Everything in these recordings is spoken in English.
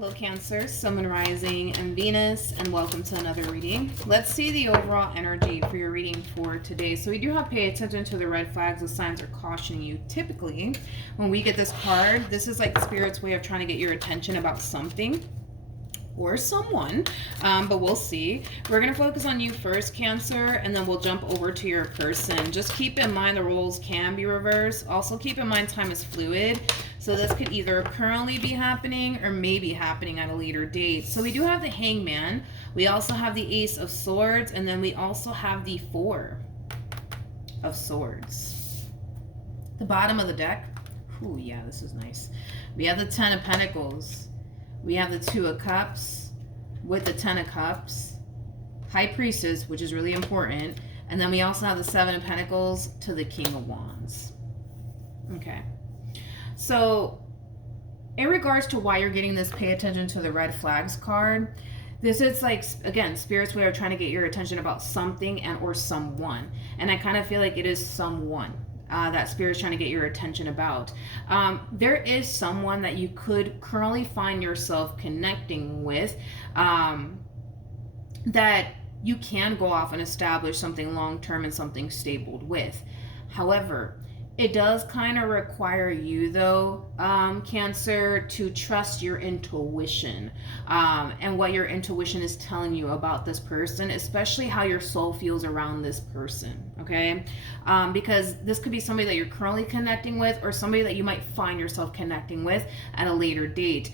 Hello Cancer, Sun, Moon, Rising, and Venus, and welcome to another reading. Let's see the overall energy for your reading for today. So we do have to pay attention to the red flags. The signs are cautioning you. Typically, when we get this card, this is like Spirit's way of trying to get your attention about something or someone, but we'll see. We're going to focus on you first, Cancer, and then we'll jump over to your person. Just keep in mind the roles can be reversed. Also keep in mind time is fluid, so this could either currently be happening or maybe happening at a later date. So we do have the Hangman, we also have the Ace of Swords, and then we also have the Four of Swords. The bottom of the deck, ooh yeah, this is nice. We have the Ten of Pentacles. We have the Two of Cups with the Ten of Cups, High Priestess, which is really important, and then we also have the Seven of Pentacles to the King of Wands. Okay, so in regards to why you're getting this pay attention to the red flags card, this is like, again, Spirit's way of trying to get your attention about something and or someone, and I kind of feel like it is someone. That Spirit's trying to get your attention about. There is someone that you could currently find yourself connecting with that you can go off and establish something long-term and something stable with. However, it does kind of require you, though, Cancer, to trust your intuition and what your intuition is telling you about this person, especially how your soul feels around this person, okay? Because this could be somebody that you're currently connecting with or somebody that you might find yourself connecting with at a later date.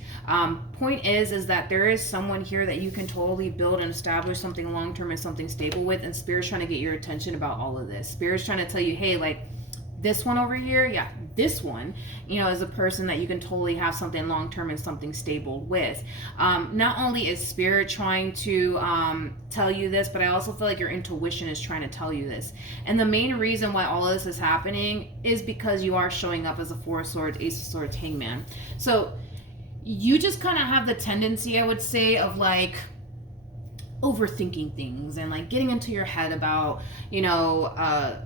Point is that there is someone here that you can totally build and establish something long-term and something stable with, and Spirit's trying to get your attention about all of this. Spirit's trying to tell you, hey, like, this one over here, yeah, this one, you know, is a person that you can totally have something long-term and something stable with. Not only is Spirit trying to tell you this, but I also feel like your intuition is trying to tell you this. And the main reason why all of this is happening is because you are showing up as a Four of Swords, Ace of Swords, Hangman. So you just kind of have the tendency, I would say, of like overthinking things and like getting into your head about, you know,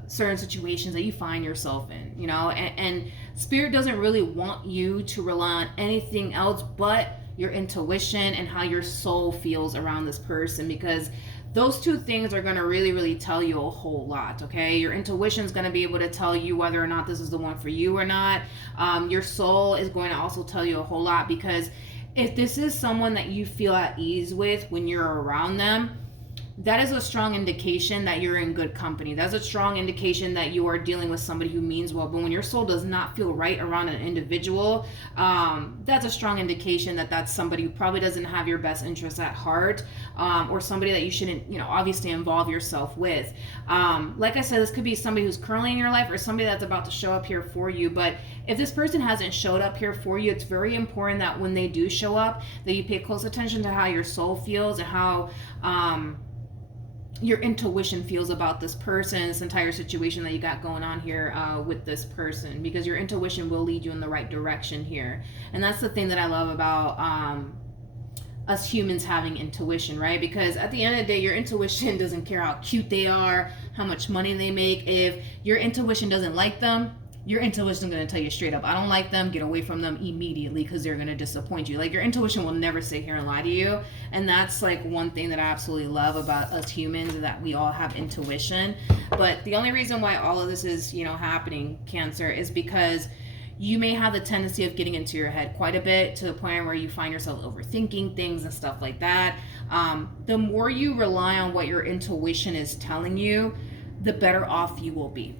certain situations that you find yourself in, you know, and Spirit doesn't really want you to rely on anything else but your intuition and how your soul feels around this person, because those two things are going to really tell you a whole lot. Okay, your intuition is going to be able to tell you whether or not this is the one for you or not. Your soul is going to also tell you a whole lot, because if this is someone that you feel at ease with when you're around them, that is a strong indication that you're in good company. That's a strong indication that you are dealing with somebody who means well. But when your soul does not feel right around an individual, that's a strong indication that that's somebody who probably doesn't have your best interests at heart, or somebody that you shouldn't, you know, obviously involve yourself with. Like I said, this could be somebody who's currently in your life or somebody that's about to show up here for you. But if this person hasn't showed up here for you, it's very important that when they do show up, that you pay close attention to how your soul feels and how your intuition feels about this person, this entire situation that you got going on here with this person, because your intuition will lead you in the right direction here. And that's the thing that I love about us humans having intuition, right? Because at the end of the day, your intuition doesn't care how cute they are, how much money they make. If your intuition doesn't like them, your intuition is going to tell you straight up, I don't like them, get away from them immediately, because they're going to disappoint you. Like, your intuition will never sit here and lie to you. And that's like one thing that I absolutely love about us humans, is that we all have intuition. But the only reason why all of this is, you know, happening, Cancer, is because you may have the tendency of getting into your head quite a bit, to the point where you find yourself overthinking things and stuff like that. The more you rely on what your intuition is telling you, the better off you will be.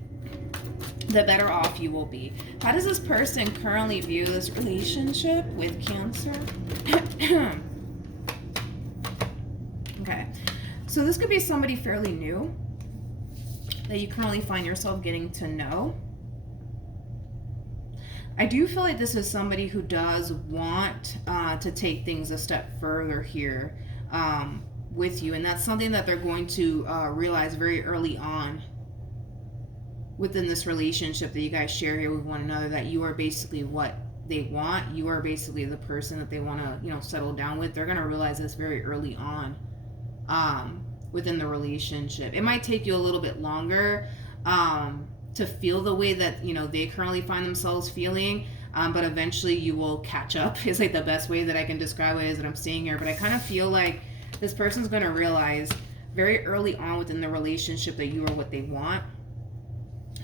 The better off you will be. How does this person currently view this relationship with Cancer? Okay, so this could be somebody fairly new that you currently find yourself getting to know. I do feel like this is somebody who does want to take things a step further here with you, and that's something that they're going to realize very early on within this relationship that you guys share here with one another, that you are basically what they want. You are basically the person that they want to, you know, settle down with. They're going to realize this very early on within the relationship. It might take you a little bit longer to feel the way that, you know, they currently find themselves feeling, but eventually you will catch up is like the best way that I can describe it is that I'm seeing here. But I kind of feel like this person's going to realize very early on within the relationship that you are what they want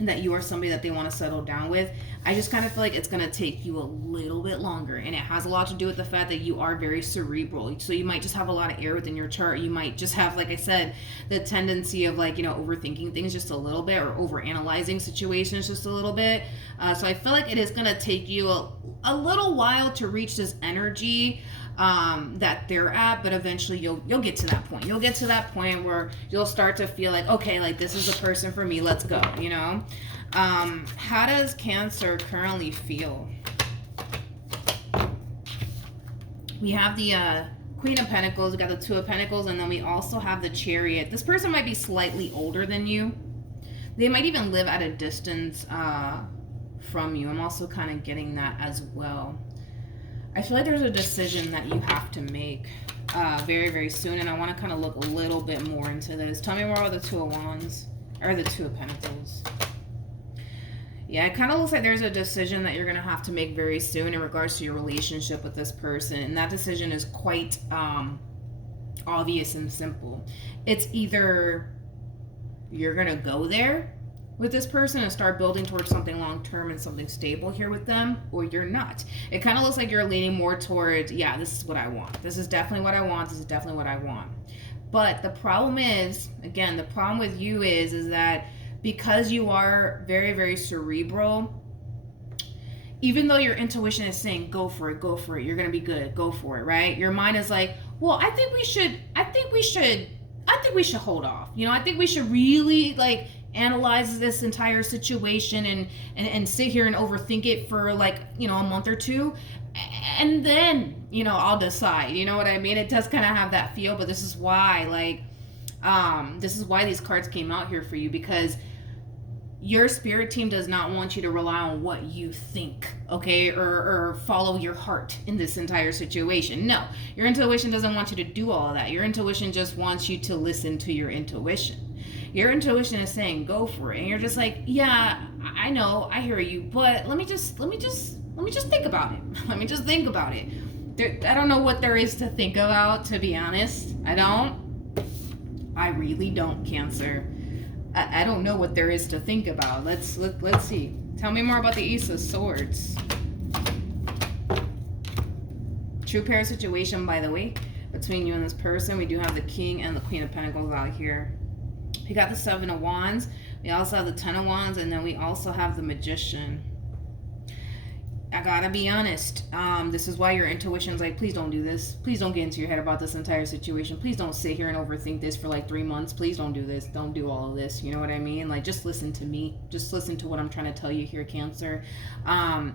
and that you are somebody that they want to settle down with. I just kind of feel like it's going to take you a little bit longer, and it has a lot to do with the fact that you are very cerebral. So you might just have a lot of air within your chart. You might just have, like I said, the tendency of like, overthinking things just a little bit, or over analyzing situations just a little bit. So I feel like it is going to take you a little while to reach this energy that they're at, but eventually you'll get to that point. You'll get to that point where you'll start to feel like, okay, like this is a person for me, let's go. How does Cancer currently feel? We have the Queen of Pentacles, we got the Two of Pentacles, and then we also have the Chariot. This person might be slightly older than you. They might even live at a distance from you. I'm also kind of getting that as well. I feel like there's a decision that you have to make very, very soon, and I want to kind of look a little bit more into this. Tell me more about the Two of Wands, or the Two of Pentacles. Yeah, it kind of looks like there's a decision that you're going to have to make very soon in regards to your relationship with this person, and that decision is quite obvious and simple. It's either you're going to go there with this person and start building towards something long-term and something stable here with them, or you're not. It kind of looks like you're leaning more towards, yeah, this is what I want. This is definitely what I want. This is definitely what I want. But the problem is, again, the problem with you is that because you are very, very cerebral, even though your intuition is saying, go for it, you're going to be good, go for it, right? Your mind is like, well, I think we should hold off. I think we should really analyze this entire situation and sit here and overthink it for a month or two, and then I'll decide. You know what I mean? It does kind of have that feel, but this is why these cards came out here for you, because your spirit team does not want you to rely on what you think, okay, or follow your heart in this entire situation. No, your intuition doesn't want you to do all of that. Your intuition just wants you to listen to your intuition. Your intuition is saying go for it, and you're just like, yeah, I know, I hear you, but let me just think about it. Let me just think about it. I don't know what there is to think about, to be honest. I really don't, Cancer. I don't know what there is to think about. Let's see. Tell me more about the Ace of Swords. True pair situation, by the way, between you and this person. We do have the King and the Queen of Pentacles out here. We got the Seven of Wands. We also have the Ten of Wands, and then we also have the Magician. I gotta be honest. This is why your intuition's like, please don't do this. Please don't get into your head about this entire situation. Please don't sit here and overthink this for 3 months. Please don't do this. Don't do all of this. You know what I mean? Just listen to me. Just listen to what I'm trying to tell you here, Cancer.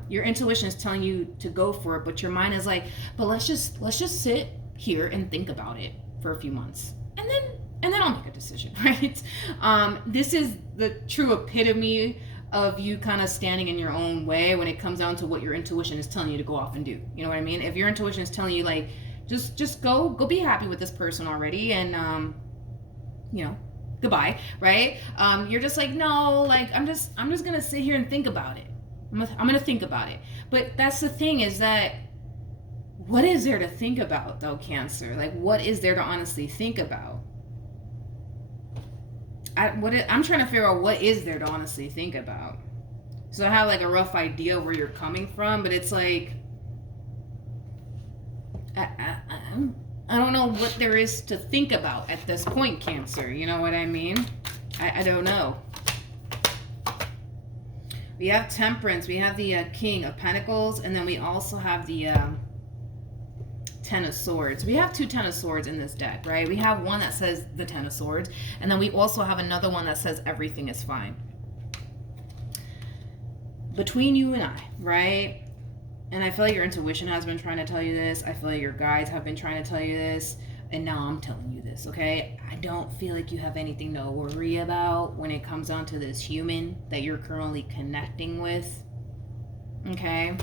Your intuition is telling you to go for it, but your mind is like, but let's just sit here and think about it for a few months, and then I'll make a decision, right? This is the true epitome of you kind of standing in your own way when it comes down to what your intuition is telling you to go off and do. You know what I mean? If your intuition is telling you just go be happy with this person already, and goodbye, right? You're just like, no, I'm just gonna sit here and think about it. I'm gonna think about it. But that's the thing, is that what is there to think about though, Cancer? What is there to honestly think about? I'm trying to figure out what is there to honestly think about. So I have a rough idea where you're coming from, but it's I don't know what there is to think about at this point, Cancer. You know what I mean? I don't know. We have Temperance. We have the King of Pentacles, and then we also have the Ten of Swords. We have two Ten of Swords in this deck, right? We have one that says the Ten of Swords, and then we also have another one that says everything is fine. Between you and I, right? And I feel like your intuition has been trying to tell you this. I feel like your guides have been trying to tell you this, and now I'm telling you this, okay? I don't feel like you have anything to worry about when it comes down to this human that you're currently connecting with, okay?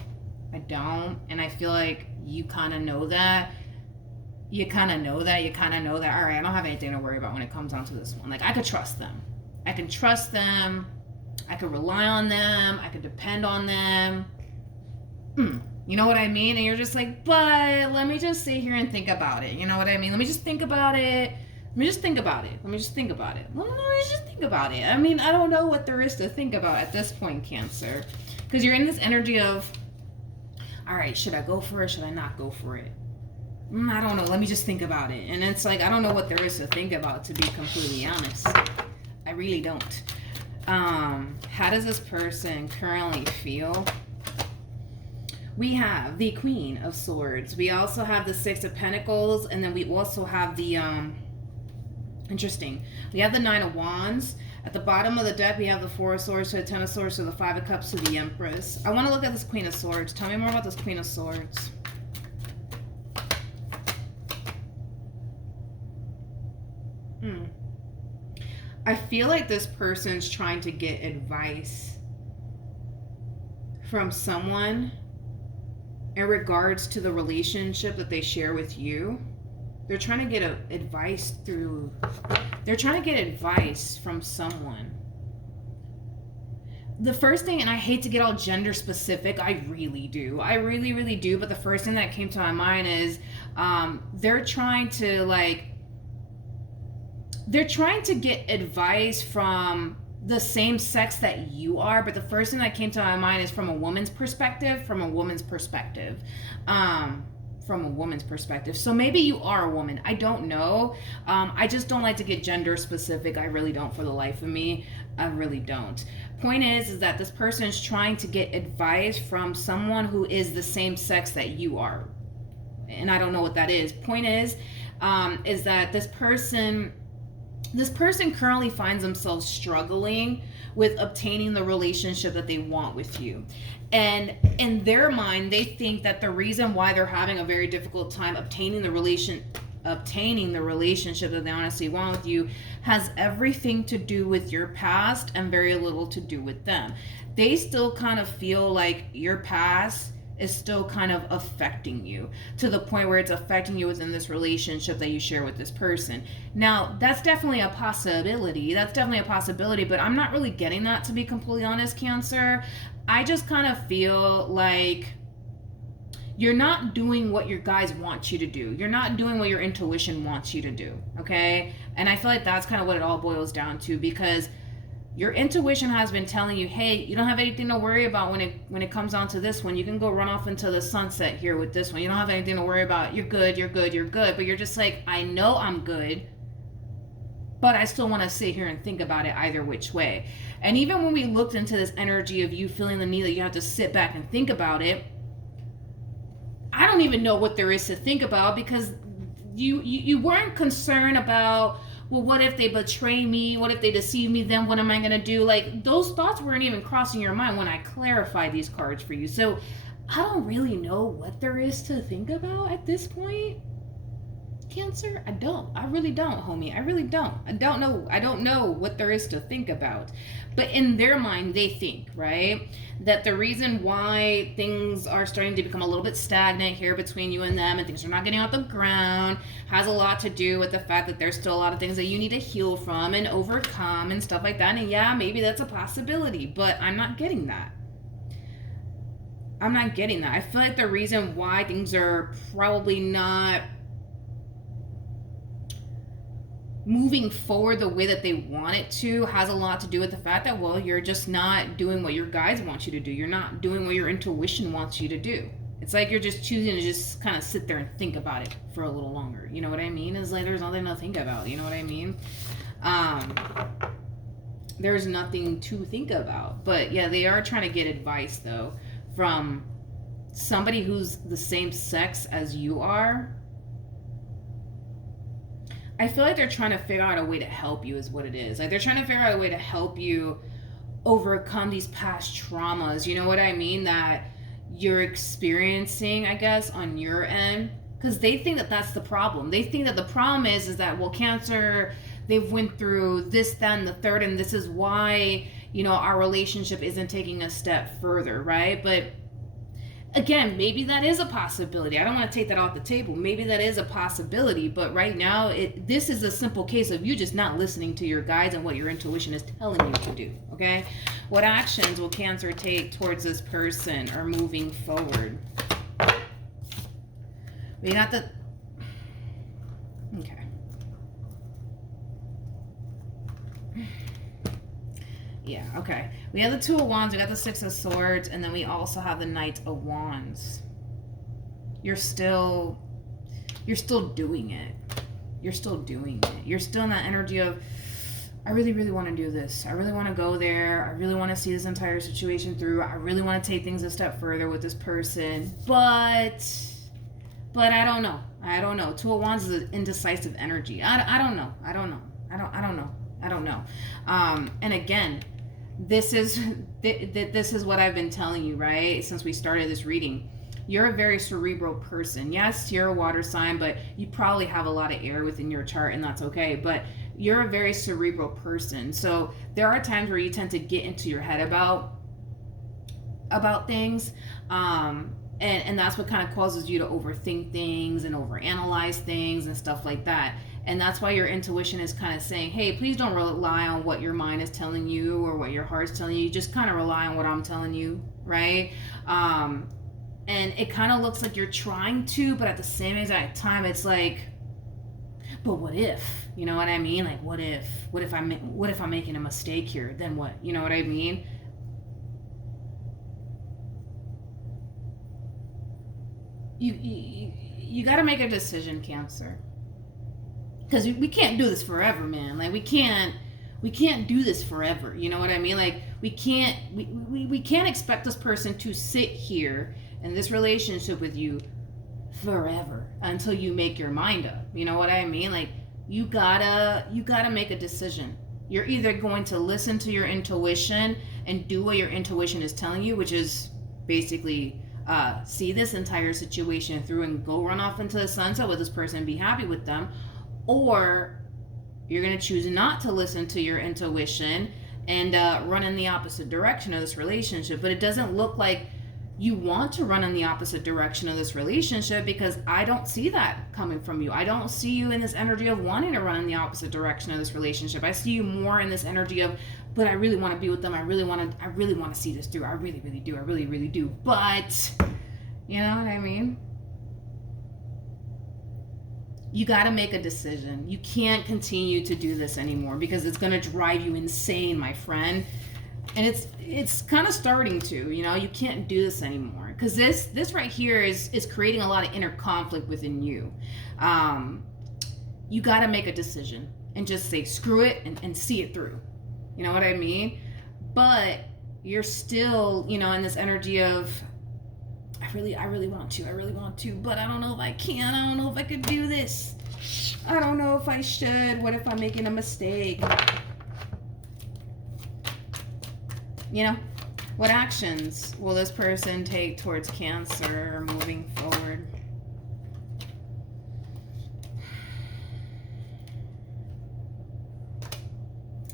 I don't, and I feel like you kind of know that. All right, I don't have anything to worry about when it comes down to this one. I could trust them. I can trust them. I could rely on them. I could depend on them. You know what I mean? And you're just like, but let me just sit here and think about it. You know what I mean? Let me just think about it. Let me just think about it. Let me just think about it. Let me just think about it. I mean, I don't know what there is to think about at this point, Cancer. Because you're in this energy of, all right, should I go for it? Should I not go for it? I don't know. Let me just think about it. And it's like, I don't know what there is to think about, to be completely honest. I really don't. How does this person currently feel? We have the Queen of Swords. We also have the Six of Pentacles. And then we also have the, interesting. We have the Nine of Wands. At the bottom of the deck, we have the Four of Swords to the Ten of Swords to the Five of Cups to the Empress. I want to look at this Queen of Swords. Tell me more about this Queen of Swords. I feel like this person's trying to get advice from someone in regards to the relationship that they share with you. They're trying to get advice from someone. The first thing, and I hate to get all gender specific, I really do. I really, really do. But the first thing that came to my mind is they're trying to get advice from the same sex that you are, but the first thing that came to my mind is from a woman's perspective. So maybe you are a woman. I don't know. I just don't like to get gender specific. I really don't, for the life of me. I really don't. Point is that this person is trying to get advice from someone who is the same sex that you are. And I don't know what that is. Point is that this person currently finds themselves struggling with obtaining the relationship that they want with you. And in their mind, they think that the reason why they're having a very difficult time obtaining the relationship that they honestly want with you has everything to do with your past and very little to do with them. They still kind of feel like your past is still kind of affecting you to the point where it's affecting you within this relationship that you share with this person. Now, that's definitely a possibility. But I'm not really getting that, to be completely honest, Cancer. I just kind of feel like you're not doing what your guys want you to do. You're not doing what your intuition wants you to do, okay? And I feel like that's kind of what it all boils down to, because your intuition has been telling you, hey, you don't have anything to worry about when it comes down to this one. You can go run off into the sunset here with this one. You don't have anything to worry about. You're good. But you're just like, I know I'm good, but I still want to sit here and think about it either which way. And even when we looked into this energy of you feeling the need that you have to sit back and think about it, I don't even know what there is to think about, because you weren't concerned about, well, what if they betray me? What if they deceive me? Then what am I going to do? Like, those thoughts weren't even crossing your mind when I clarified these cards for you. So I don't really know what there is to think about at this point, Cancer. I really don't, homie. I really don't. I don't know what there is to think about. But in their mind, they think, right, that the reason why things are starting to become a little bit stagnant here between you and them, and things are not getting off the ground, has a lot to do with the fact that there's still a lot of things that you need to heal from and overcome and stuff like that. And yeah, maybe that's a possibility, but I'm not getting that. I feel like the reason why things are probably not moving forward the way that they want it to has a lot to do with the fact that, well, you're just not doing what your guides want you to do. You're not doing what your intuition wants you to do. It's like you're just choosing to just kind of sit there and think about it for a little longer. You know what I mean? It's like there's nothing to think about. You know what I mean? There's nothing to think about. But yeah, they are trying to get advice, though, from somebody who's the same sex as you are. I feel like they're trying to figure out a way to help you, is what it is. Like, they're trying to figure out a way to help you overcome these past traumas, you know what I mean, that you're experiencing, I guess, on your end. Because they think that that's the problem. They think that the problem is that, well, Cancer, they've went through this, that, and the third, and this is why, you know, our relationship isn't taking a step further, right? But again, maybe that is a possibility. I don't want to take that off the table. Maybe that is a possibility, but right now, this is a simple case of you just not listening to your guides and what your intuition is telling you to do. Okay, what actions will Cancer take towards this person or moving forward? We got the okay. Yeah, okay. We have the Two of Wands, we got the Six of Swords, and then we also have the Knight of Wands. You're still doing it. You're still doing it. You're still in that energy of, I really, really want to do this. I really want to go there. I really want to see this entire situation through. I really want to take things a step further with this person. But I don't know. I don't know. Two of Wands is an indecisive energy. I don't know. I don't know. I don't know. And again, this is what I've been telling you, right? Since we started this reading. You're a very cerebral person. Yes, you're a water sign, but you probably have a lot of air within your chart, and that's okay. But you're a very cerebral person. So there are times where you tend to get into your head about things. And that's what kind of causes you to overthink things and overanalyze things and stuff like that. And that's why your intuition is kind of saying, hey, please don't rely on what your mind is telling you or what your heart's telling you. Just kind of rely on what I'm telling you, right? And it kind of looks like you're trying to, but at the same exact time, it's like, but what if? You know what I mean? Like, what if I'm making a mistake here? Then what? You know what I mean? You got to make a decision, Cancer. Because we can't do this forever, man. Like we can't do this forever. You know what I mean? Like we can't expect this person to sit here in this relationship with you forever until you make your mind up. You know what I mean? Like you gotta make a decision. You're either going to listen to your intuition and do what your intuition is telling you, which is basically see this entire situation through and go run off into the sunset with this person and be happy with them, or you're going to choose not to listen to your intuition and run in the opposite direction of this relationship. But it doesn't look like you want to run in the opposite direction of this relationship, because I don't see that coming from you. I don't see you in this energy of wanting to run in the opposite direction of this relationship. I see you more in this energy of, but I really want to be with them. I really want to see this through. I really, really do. I really, really do. But, you know what I mean? You got to make a decision. You can't continue to do this anymore because it's going to drive you insane, my friend. And it's kind of starting to, you know, you can't do this anymore because this right here is creating a lot of inner conflict within you. You got to make a decision and just say screw it and see it through. You know what I mean? But you're still, you know, in this energy of I really want to, but I don't know if I can. I don't know if I could do this. I don't know if I should. What if I'm making a mistake? You know, what actions will this person take towards Cancer moving forward?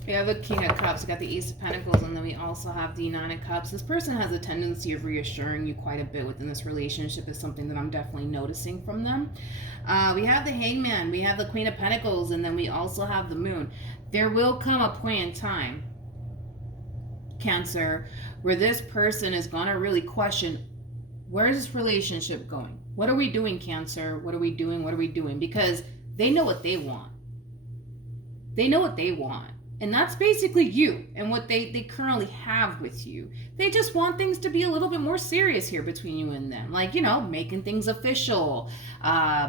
We have the King of Cups, we got the Ace of Pentacles, and then we also have the Nine of Cups. This person has a tendency of reassuring you quite a bit within this relationship. Is something that I'm definitely noticing from them. We have the Hangman, we have the Queen of Pentacles, and then we also have the Moon. There will come a point in time, Cancer, where this person is going to really question, where is this relationship going? What are we doing, Cancer? What are we doing? What are we doing? Because they know what they want. They know what they want. And that's basically you and what they currently have with you. They just want things to be a little bit more serious here between you and them. Like, you know, making things official,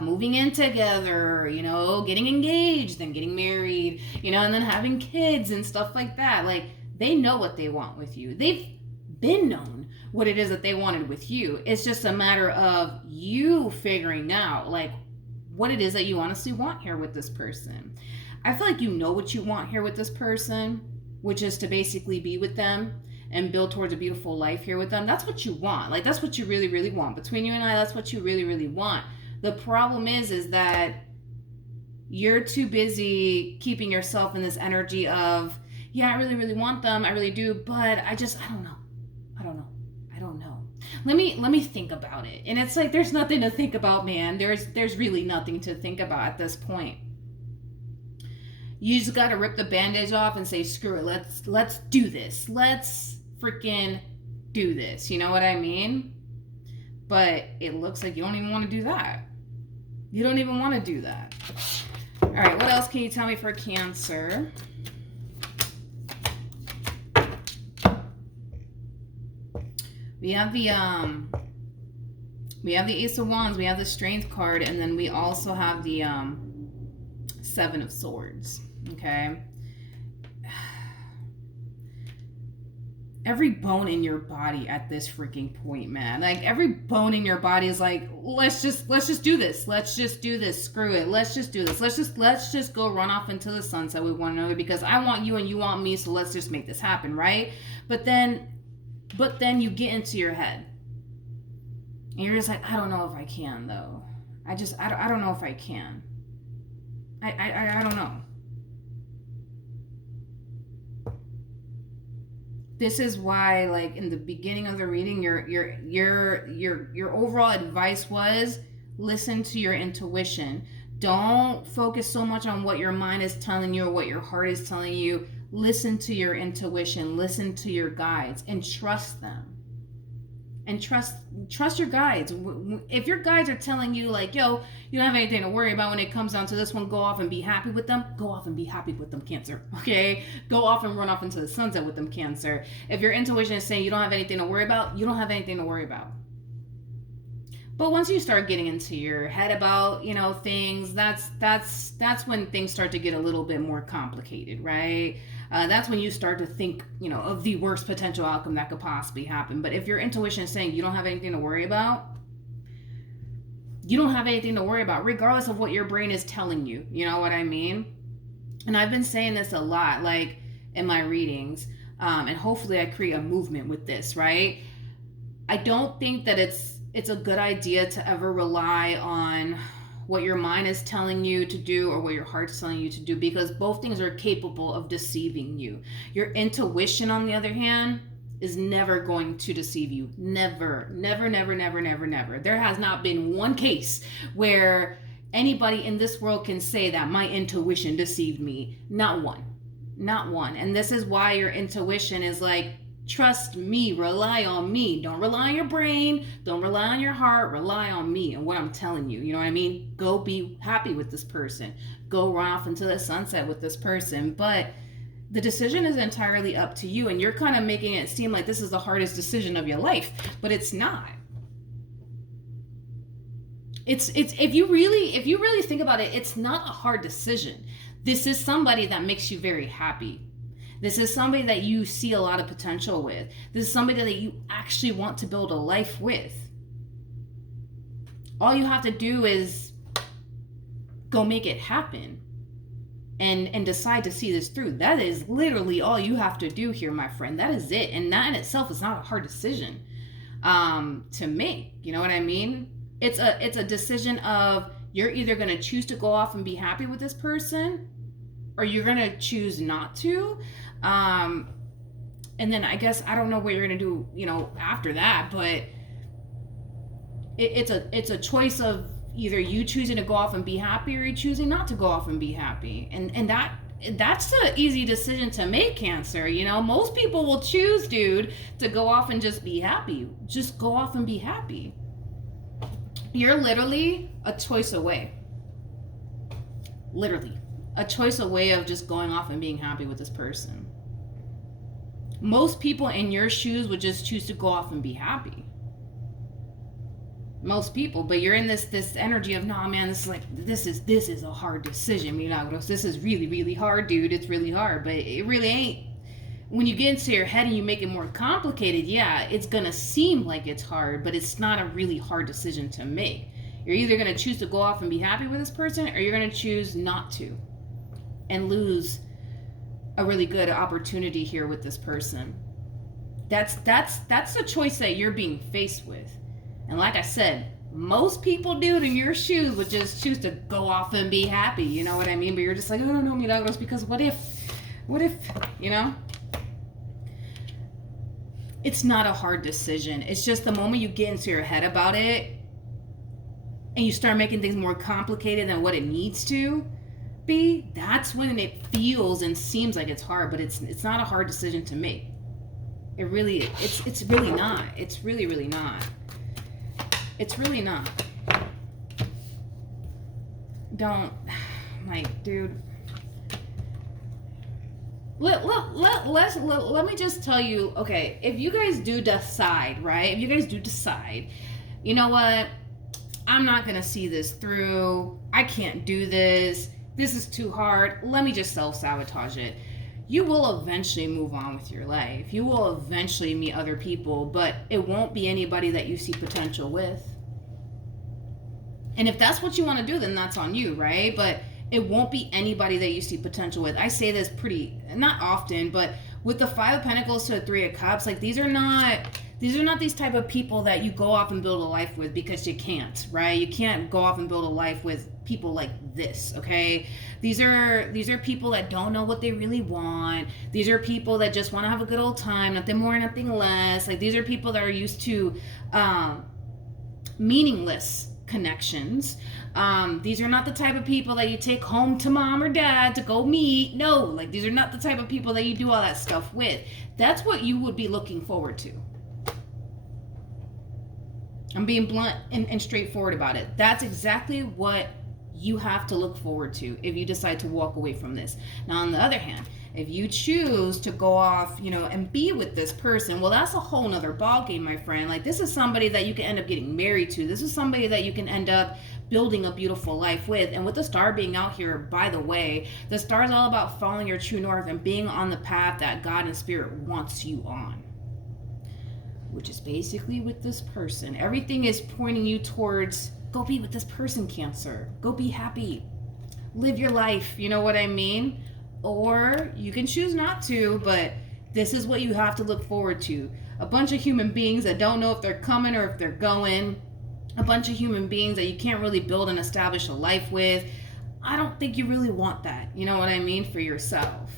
moving in together, you know, getting engaged, then getting married, you know, and then having kids and stuff like that. Like, they know what they want with you. They've been known what it is that they wanted with you. It's just a matter of you figuring out, like, what it is that you honestly want here with this person. I feel like you know what you want here with this person, which is to basically be with them and build towards a beautiful life here with them. That's what you want. Like, that's what you really, really want. Between you and I, that's what you really, really want. The problem is that you're too busy keeping yourself in this energy of, yeah, I really, really want them. I really do. But I don't know. let me think about it. And it's like, there's nothing to think about, man. There's really nothing to think about at this point. You just got to rip the bandage off and say, screw it. Let's do this. Let's freaking do this. You know what I mean? But it looks like you don't even want to do that. You don't even want to do that. All right, what else can you tell me for Cancer? We have the Ace of Wands, we have the Strength card, and then we also have the Seven of Swords. Okay. Every bone in your body at this freaking point, man. Like, every bone in your body is like, let's just do this. Let's just do this. Screw it. Let's just do this. Let's just go run off into the sunset with one another, because I want you and you want me, so let's just make this happen, right? But then you get into your head. And you're just like, I don't know if I can, though. I don't know if I can. I don't know. This is why, like, in the beginning of the reading, your overall advice was, listen to your intuition. Don't focus so much on what your mind is telling you or what your heart is telling you. Listen to your intuition. Listen to your guides and trust them. And trust your guides. If your guides are telling you, like, yo, you don't have anything to worry about when it comes down to this one, go off and be happy with them, go off and be happy with them, Cancer. Okay? Go off and run off into the sunset with them, Cancer. If your intuition is saying you don't have anything to worry about, you don't have anything to worry about. But once you start getting into your head about, you know, things, that's when things start to get a little bit more complicated, right? That's when you start to think, you know, of the worst potential outcome that could possibly happen. But if your intuition is saying you don't have anything to worry about, you don't have anything to worry about, regardless of what your brain is telling you. You know what I mean? And I've been saying this a lot, like, in my readings, and hopefully I create a movement with this, right? I don't think that it's a good idea to ever rely on what your mind is telling you to do or what your heart's telling you to do, because both things are capable of deceiving you. Your intuition, on the other hand, is never going to deceive you. Never, never, never, never, never, never. There has not been one case where anybody in this world can say that my intuition deceived me. Not one. Not one. And this is why your intuition is like, trust me, rely on me. Don't rely on your brain. Don't rely on your heart. Rely on me and what I'm telling you. You know what I mean? Go be happy with this person. Go run off into the sunset with this person. But the decision is entirely up to you. And you're kind of making it seem like this is the hardest decision of your life. But it's not. It's if you really think about it, it's not a hard decision. This is somebody that makes you very happy. This is somebody that you see a lot of potential with. This is somebody that you actually want to build a life with. All you have to do is go make it happen and decide to see this through. That is literally all you have to do here, my friend. That is it. And that in itself is not a hard decision to make. You know what I mean? It's a decision of, you're either going to choose to go off and be happy with this person, or you're going to choose not to. And then I guess, I don't know what you're going to do, you know, after that, but it's a choice of either you choosing to go off and be happy, or you choosing not to go off and be happy. And that's an easy decision to make, Cancer. You know, most people will choose, dude, to go off and just be happy. Just go off and be happy. You're literally a choice away. Literally. A choice away of just going off and being happy with this person. Most people in your shoes would just choose to go off and be happy. Most people, but you're in this energy of, nah, man, this is a hard decision, Milagros. This is really, really hard, dude. It's really hard, but it really ain't. When you get into your head and you make it more complicated, yeah, it's gonna seem like it's hard, but it's not a really hard decision to make. You're either gonna choose to go off and be happy with this person, or you're gonna choose not to and lose a really good opportunity here with this person. That's the choice that you're being faced with. And like I said, most people, dude, in your shoes would just choose to go off and be happy. You know what I mean? But you're just like, I don't know, Milagros, because what if, you know? it's not a hard decision. It's just the moment you get into your head about it and you start making things more complicated than what it needs to be, that's when it feels and seems like it's hard, but it's not a hard decision to make. It's really not. It's really not. It's really not. Don't, like, dude. Let me just tell you, okay, if you guys do decide, right? If you guys do decide, you know what? I'm not going to see this through. I can't do this. This is too hard. Let me just self-sabotage it. You will eventually move on with your life. You will eventually meet other people, but it won't be anybody that you see potential with. And if that's what you want to do, then that's on you, right? But it won't be anybody that you see potential with. I say this pretty, not often, but with the Five of Pentacles to the Three of Cups, like these are not these type of people that you go off and build a life with because you can't, right? You can't go off and build a life with people like this, okay? These are people that don't know what they really want. These are people that just want to have a good old time, nothing more, nothing less. Like these are people that are used to meaningless connections. These are not the type of people that you take home to mom or dad to go meet. No, like these are not the type of people that you do all that stuff with. That's what you would be looking forward to. I'm being blunt and straightforward about it. That's exactly what you have to look forward to if you decide to walk away from this. Now, on the other hand, if you choose to go off, and be with this person, well, that's a whole nother ballgame, my friend. Like, this is somebody that you can end up getting married to. This is somebody that you can end up building a beautiful life with. And with the star being out here, by the way, the star is all about following your true north and being on the path that God and Spirit wants you on, which is basically with this person. Everything is pointing you towards, go be with this person, Cancer. Go be happy. Live your life, you know what I mean? Or you can choose not to, but this is what you have to look forward to. A bunch of human beings that don't know if they're coming or if they're going. A bunch of human beings that you can't really build and establish a life with. I don't think you really want that, you know what I mean, for yourself.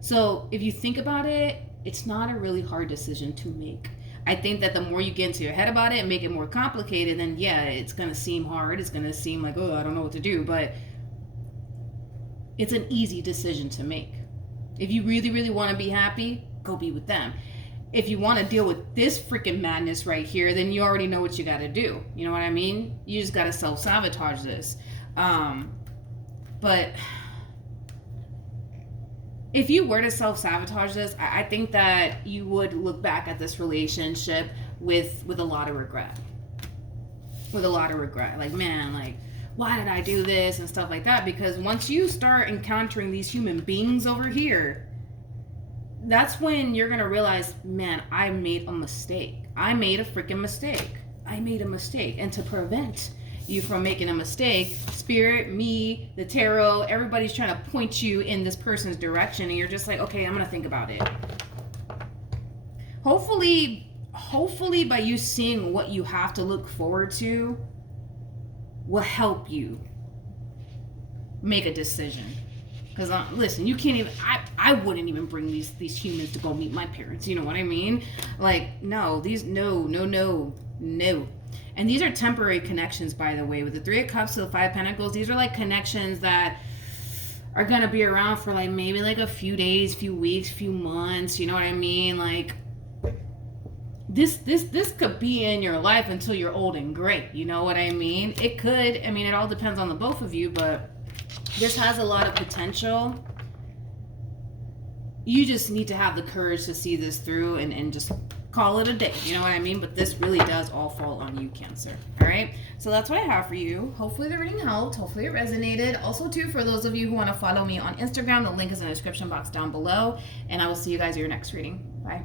So if you think about it, it's not a really hard decision to make. I think that the more you get into your head about it and make it more complicated, then yeah, it's going to seem hard. It's going to seem like, oh, I don't know what to do. But it's an easy decision to make. If you really, really want to be happy, go be with them. If you want to deal with this freaking madness right here, then you already know what you got to do. You know what I mean? You just got to self-sabotage this. But if you were to self-sabotage this, I think that you would look back at this relationship with a lot of regret. With a lot of regret. Like, man, like, why did I do this and stuff like that? Because once you start encountering these human beings over here, that's when you're going to realize, man, I made a mistake. I made a freaking mistake. I made a mistake. And to prevent you from making a mistake, Spirit, me, the tarot, everybody's trying to point you in this person's direction, and you're just like, okay, I'm gonna think about it. Hopefully by you seeing what you have to look forward to will help you make a decision. Because listen, you can't even, I wouldn't even bring these humans to go meet my parents, you know what I mean? Like, no. And these are temporary connections, by the way. With the Three of Cups to the Five of Pentacles, these are like connections that are going to be around for like maybe like a few days, few weeks, few months. You know what I mean? Like, this could be in your life until you're old and gray. You know what I mean? It could. I mean, it all depends on the both of you, but this has a lot of potential. You just need to have the courage to see this through and just call it a day. You know what I mean? But this really does all fall on you, Cancer. All right? So that's what I have for you. Hopefully the reading helped. Hopefully it resonated. Also, too, for those of you who want to follow me on Instagram, the link is in the description box down below. And I will see you guys in your next reading. Bye.